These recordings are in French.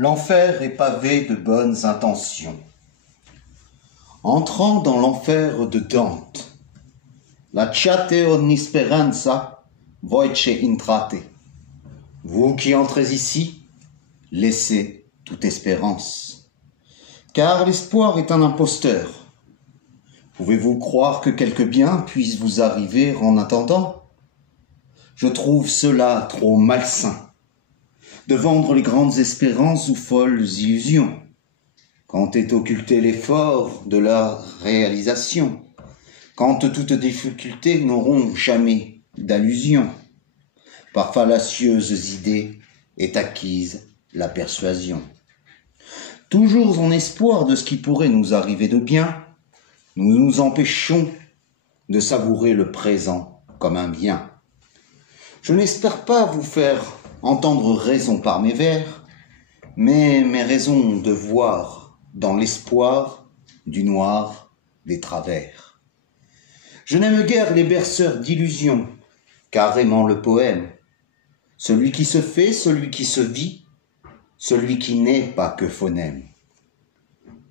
L'enfer est pavé de bonnes intentions. Entrant dans l'enfer de Dante, lasciate ogni speranza, voice intrate. Vous qui entrez ici, laissez toute espérance. Car l'espoir est un imposteur. Pouvez-vous croire que quelque bien puisse vous arriver en attendant? Je trouve cela trop malsain, de vendre les grandes espérances ou folles illusions, quand est occulté l'effort de leur réalisation, quand toutes difficultés n'auront jamais d'allusion. Par fallacieuses idées est acquise la persuasion. Toujours en espoir de ce qui pourrait nous arriver de bien, nous nous empêchons de savourer le présent comme un bien. Je n'espère pas vous faire entendre raison par mes vers, mais mes raisons de voir dans l'espoir du noir des travers. Je n'aime guère les berceurs d'illusions, carrément le poème, celui qui se fait, celui qui se vit, celui qui n'est pas que phonème.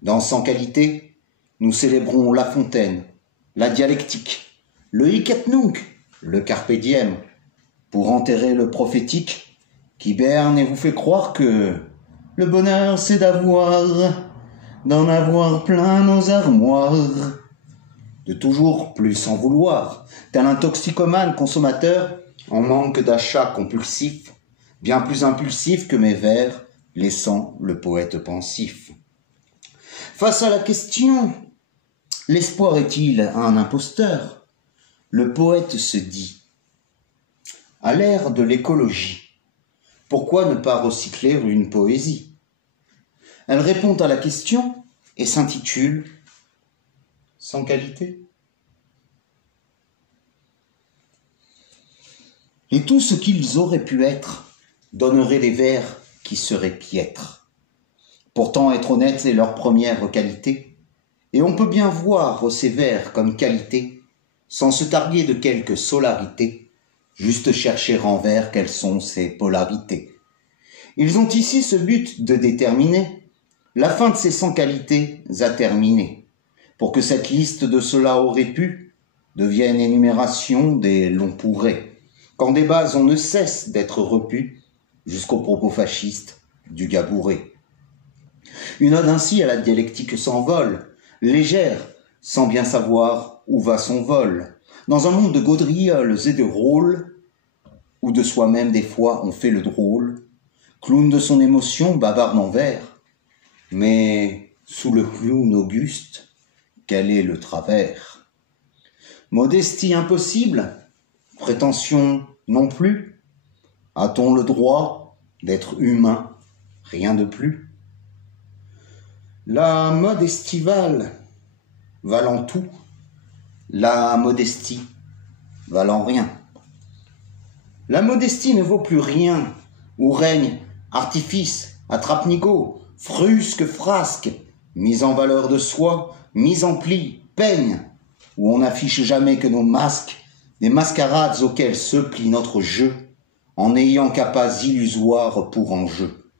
Dans Sans qualité, nous célébrons La Fontaine, la dialectique, le hic et nunc, le carpe diem, pour enterrer le prophétique qui berne et vous fait croire que le bonheur c'est d'en avoir plein nos armoires, de toujours plus en vouloir, tel un toxicomane consommateur en manque d'achat compulsif, bien plus impulsif que mes vers, laissant le poète pensif. Face à la question, l'espoir est-il un imposteur? Le poète se dit, à l'ère de l'écologie, pourquoi ne pas recycler une poésie? Elle répond à la question et s'intitule « Sans qualité ». Et tout ce qu'ils auraient pu être donnerait des vers qui seraient piètres. Pourtant, être honnête est leur première qualité, et on peut bien voir ces vers comme qualité, sans se targuer de quelque solarité, juste chercher en vers quelles sont ces polarités. Ils ont ici ce but de déterminer la fin de ces 100 qualités à terminer, pour que cette liste de cela aurait pu devienne énumération des longs pourraient, qu'en des bases on ne cesse d'être repu jusqu'aux propos fascistes du gabouré. Une ode ainsi à la dialectique s'envole, légère, sans bien savoir où va son vol, dans un monde de gaudrioles et de rôles, où de soi-même des fois on fait le drôle, clown de son émotion, bavarde en vers, mais sous le clown auguste, quel est le travers? Modestie impossible, prétention non plus, a-t-on le droit d'être humain, rien de plus? La mode estivale, valant tout, la modestie valant rien. La modestie ne vaut plus rien, où règne artifice, attrape-nigaud, frusque, frasque, mise en valeur de soi, mise en pli, peigne, où on n'affiche jamais que nos masques, des mascarades auxquelles se plie notre jeu, en n'ayant qu'à pas illusoire pour enjeu.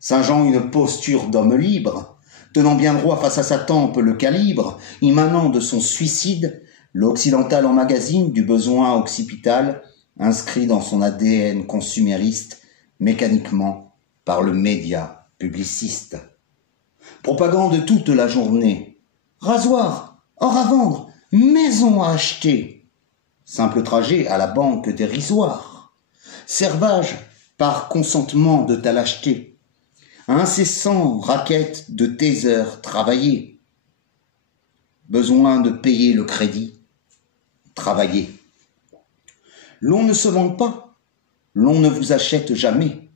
Singeant une posture d'homme libre, tenant bien droit face à sa tempe le calibre, émanant de son suicide, l'occidental emmagasine du besoin occipital, inscrit dans son ADN consumériste, mécaniquement par le média publiciste. Propagande toute la journée. Rasoir, or à vendre, maison à acheter. Simple trajet à la banque dérisoire. Servage par consentement de ta lâcheté. Incessant raquette de tes heures travaillées. Besoin de payer le crédit. Travailler. L'on ne se vend pas, l'on ne vous achète jamais.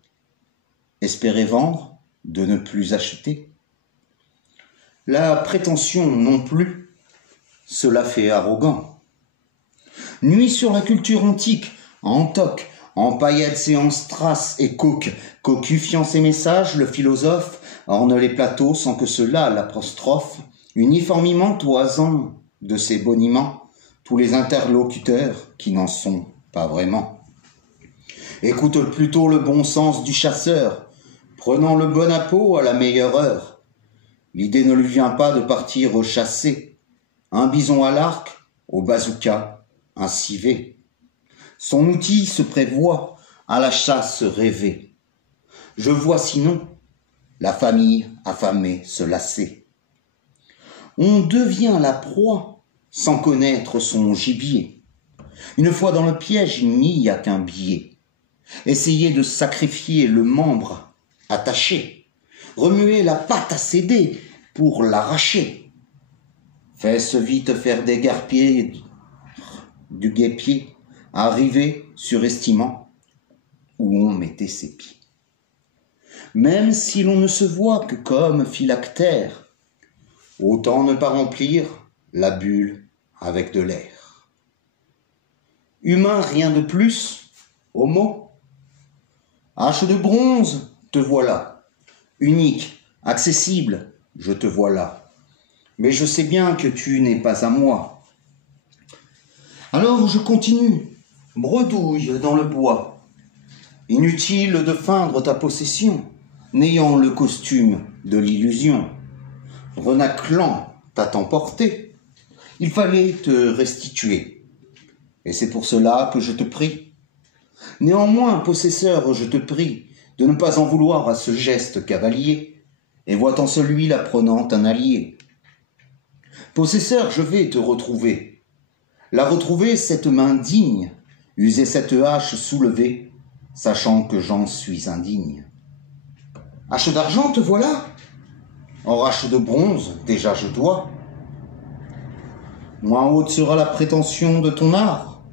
Espérez vendre, de ne plus acheter. La prétention non plus, cela fait arrogant. Nuit sur la culture antique, en toque, en paillettes et en strass et coque, cocufiant ses messages, le philosophe orne les plateaux sans que cela l'apostrophe, uniformément toisant de ses boniments tous les interlocuteurs qui n'en sont pas vraiment. Écoute plutôt le bon sens du chasseur, prenant le bon appôt à la meilleure heure. L'idée ne lui vient pas de partir chasser, un bison à l'arc, au bazooka, un civet. Son outil se prévoit à la chasse rêvée. Je vois sinon la famille affamée se lasser. On devient la proie sans connaître son gibier. Une fois dans le piège, il n'y a qu'un billet. Essayer de sacrifier le membre attaché, remuer la patte à céder pour l'arracher. Fais-ce vite faire dégarpiller du guêpier, arriver surestimant où on mettait ses pieds. Même si l'on ne se voit que comme phylactère, autant ne pas remplir la bulle avec de l'air. Humain, rien de plus, homo. Hache de bronze, te voilà. Unique, accessible, je te voilà. Mais je sais bien que tu n'es pas à moi. Alors je continue, bredouille dans le bois. Inutile de feindre ta possession, n'ayant le costume de l'illusion. Renaclant t'a emporté, il fallait te restituer. Et c'est pour cela que je te prie. Néanmoins, possesseur, je te prie de ne pas en vouloir à ce geste cavalier, et vois en celui la prenant un allié. Possesseur, je vais te retrouver. La retrouver, cette main digne, user cette hache soulevée, sachant que j'en suis indigne. Hache d'argent, te voilà? En hache de bronze, déjà je dois. Moins haute sera la prétention de ton art.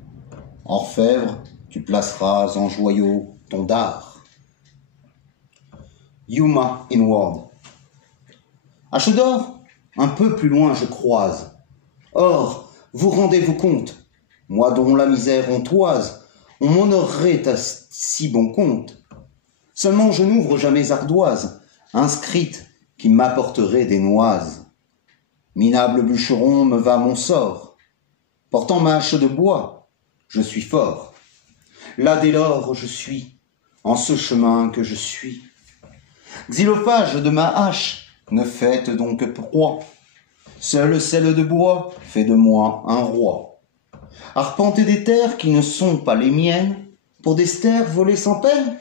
Orfèvre, tu placeras en joyau ton dard. Yuma Inward. Hache d'or, un peu plus loin je croise. Or, vous rendez-vous compte, moi dont la misère hontoise, on m'honorerait à si bon compte. Seulement je n'ouvre jamais ardoise, inscrite qui m'apporterait des noises. Minable bûcheron me va mon sort. Portant ma hache de bois, je suis fort. Là dès lors je suis, en ce chemin que je suis. Xylophage de ma hache, ne faites donc proie. Seule celle de bois fait de moi un roi. Arpenter des terres qui ne sont pas les miennes, pour des stères volées sans peine?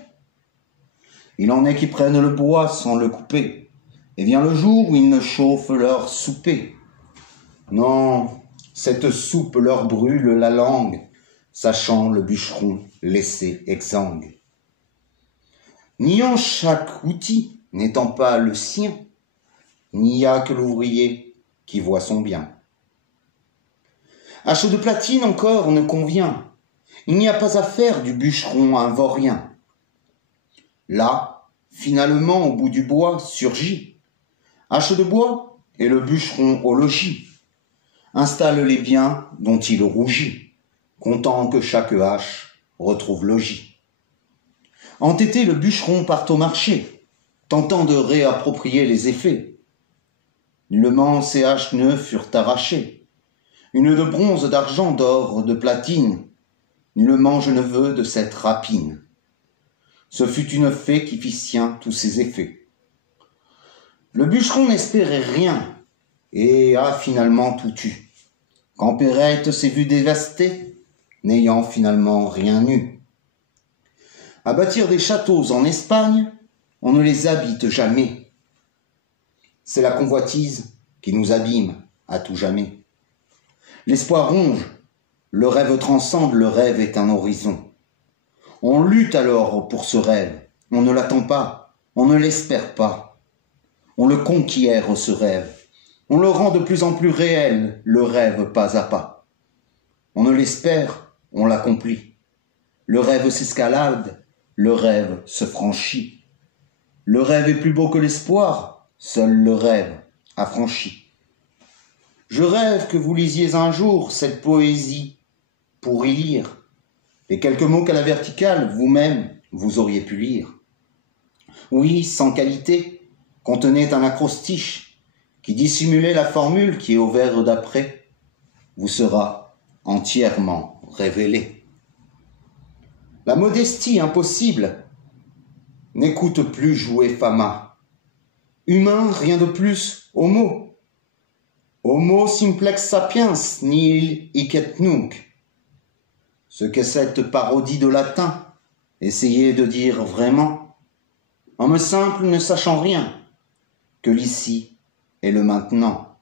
Il en est qui prennent le bois sans le couper, et vient le jour où ils ne chauffent leur souper. Non, cette soupe leur brûle la langue, sachant le bûcheron laisser exsangue. Niant chaque outil, n'étant pas le sien, n'y a que l'ouvrier qui voit son bien. Hache de platine encore ne convient, il n'y a pas à faire du bûcheron un vaurien. Là, finalement, au bout du bois, surgit hache de bois et le bûcheron au logis. Installe les biens dont il rougit, content que chaque hache retrouve logis. Entêté, le bûcheron part au marché, tentant de réapproprier les effets. Nullement ces haches ne furent arrachées. Une de bronze, d'argent, d'or, de platine. Nullement je ne veux de cette rapine. Ce fut une fée qui fit sien tous ses effets. Le bûcheron n'espérait rien et a finalement tout eu. Quand Perrette s'est vue dévastée, n'ayant finalement rien eu. À bâtir des châteaux en Espagne, on ne les habite jamais. C'est la convoitise qui nous abîme à tout jamais. L'espoir ronge, le rêve transcende, le rêve est un horizon. On lutte alors pour ce rêve, on ne l'attend pas, on ne l'espère pas. On le conquiert ce rêve, on le rend de plus en plus réel, le rêve pas à pas. On ne l'espère, on l'accomplit. Le rêve s'escalade, le rêve se franchit. Le rêve est plus beau que l'espoir, seul le rêve affranchi. Je rêve que vous lisiez un jour cette poésie pour y lire les quelques mots qu'à la verticale, vous-même, vous auriez pu lire. Oui, sans qualité, contenait un acrostiche qui dissimulait la formule qui, au vers d'après, vous sera entièrement révélée. La modestie impossible N'écoute plus jouer fama. Humain, rien de plus, homo. Homo simplex sapiens, nihil hic et nunc. Ce qu'est cette parodie de latin, essayez de dire vraiment, homme simple ne sachant rien, que l'ici et le maintenant.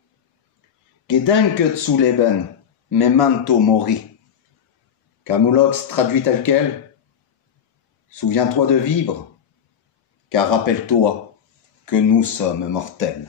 Gedenket zu leben, memento mori. Camoulox traduit tel quel, souviens-toi de vivre, car rappelle-toi que nous sommes mortels.